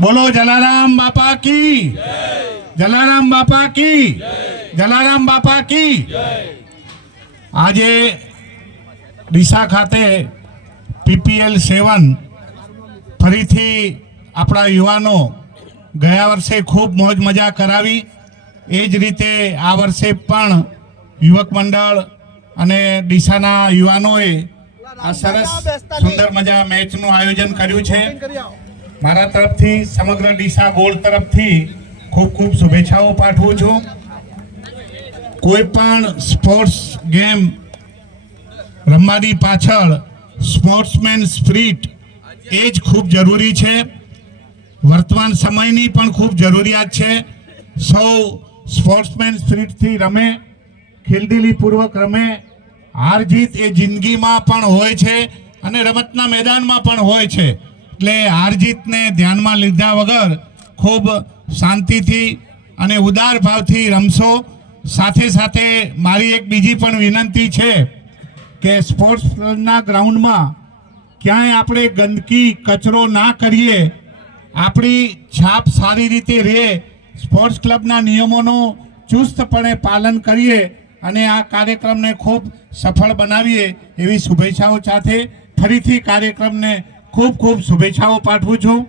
बोलो जलाराम बापा की, जलाराम बापा की, जलाराम बापा की। आज ડીસા ખાતે PPL 7 ફરીથી આપણા યુવાનો ગયા વર્ષે ખૂબ મોજ મજા કરાવી, એ જ રીતે આ વર્ષે પણ યુવક મંડળ અને ડીસાના યુવાનોએ આ સરસ સુંદર મજા મેચનું આયોજન કર્યું છે। મારા તરફથી સમગ્ર ડીસા ગોલ્ડ તરફથી ખૂબ ખૂબ શુભેચ્છાઓ પાઠવું છું। કોઈ પણ સ્પોર્ટ્સ ગેમ રમવાની પાછળ સ્પોર્ટ્સમેન સ્પિરિટ એ જ ખૂબ જરૂરી છે। વર્તમાન સમયની પણ ખૂબ જરૂરિયાત છે। સૌ સ્પોર્ટ્સમેન સ્પિરિટથી રમે, ખિલદિલીપૂર્વક રમે। હાર જીત એ જિંદગીમાં પણ હોય છે અને રમતના મેદાનમાં પણ હોય છે, એટલે હાર જીતને ધ્યાનમાં લીધા વગર ખૂબ શાંતિથી અને ઉદાર ભાવથી રમશો। સાથે સાથે મારી એક બીજી પણ વિનંતી છે કે સ્પોર્ટ્સના ગ્રાઉન્ડમાં ક્યાંય આપણે ગંદકી કચરો ના કરીએ, આપણી છાપ સારી રીતે રહે, સ્પોર્ટ્સ ક્લબના નિયમોનું ચુસ્તપણે પાલન કરીએ અને આ કાર્યક્રમને ખૂબ સફળ બનાવીએ એવી શુભેચ્છાઓ સાથે ફરીથી કાર્યક્રમને ખૂબ ખૂબ શુભેચ્છાઓ પાઠવું છું।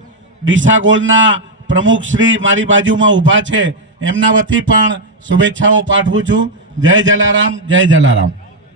ડીસા ગોલ્ડના પ્રમુખ શ્રી મારી બાજુમાં ઊભા છે, એમના વતી પણ શુભેચ્છાઓ પાઠવું છું। જય જલારામ, જય જલારામ।